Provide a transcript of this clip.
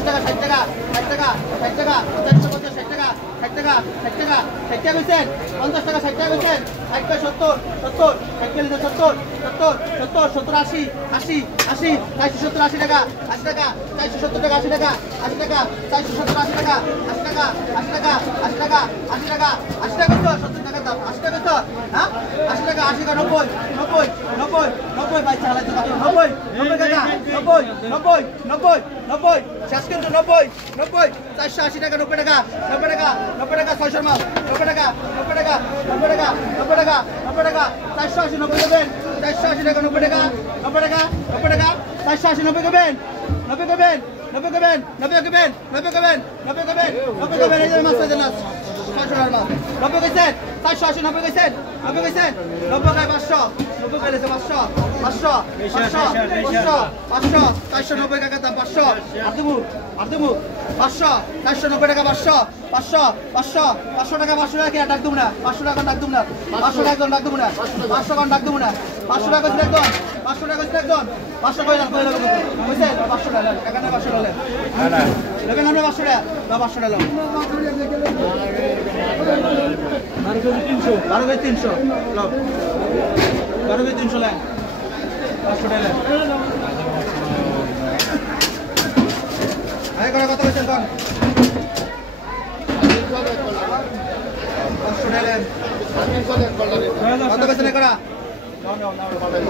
50 টাকা 60 টাকা 60 টাকা 60 টাকা 450 60 টাকা 60 টাকা 60 টাকা 60 টাকা কইছেন 50 টাকা 60 টাকা কইছেন 60 টাকা 70 70 60 টাকা 70 70 70 70 80 80 80 470 80 টাকা 80 টাকা 470 টাকা 80 টাকা 80 টাকা 470 80 টাকা 80 টাকা 80 টাকা 80 টাকা 80 টাকা 80 টাকা তো 70 টাকা দাম 80 টাকা তো হ্যাঁ 80 টাকা 80 টাকা 90 90 90 90 ভাই চালাইতে 90 90 টাকা 90 90 90 90 শেষ কিন্তু 90 90 480 টাকা 90 টাকা 90 টাকা 90 টাকা 600 মাল 90 টাকা 90 টাকা 90 টাকা 90 টাকা 90 টাকা 480 90 দেবেন 480 টাকা 90 টাকা 90 টাকা 90 টাকা 480 90 দেবেন 90 দেবেন 90 দেবেন 90 দেবেন 90 দেবেন 90 দেবেন 90 দেবেন এই যে মাছ দেন না 600 টাকা মাছ 90 কইছেন 480 90 কইছেন 90 কইছেন 90 গায় 500 90 গাইলে 500 500 500 500 490 টাকা দাম 500 আরদিমু 500 490 টাকা 500 500 500 500 টাকা 500 টাকা ডাক দেব না 500 টাকা ডাক দেব না 500 টাকা ডাক দেব না 500 টাকা ডাক দেব না 500 টাকা কইছেন একদম 500 টাকা কইছেন একদম 500 কইলাম কইছেন 500 টাকা টাকা না 500 টাকা না দেখেন আমরা 500 টাকা 500 টাকা 12 কেজি 300 লাও 12 কেজি 300 লাও 500 টাকা আয় করা কত কইছেন কোন 500 টাকা কত কইছেন করা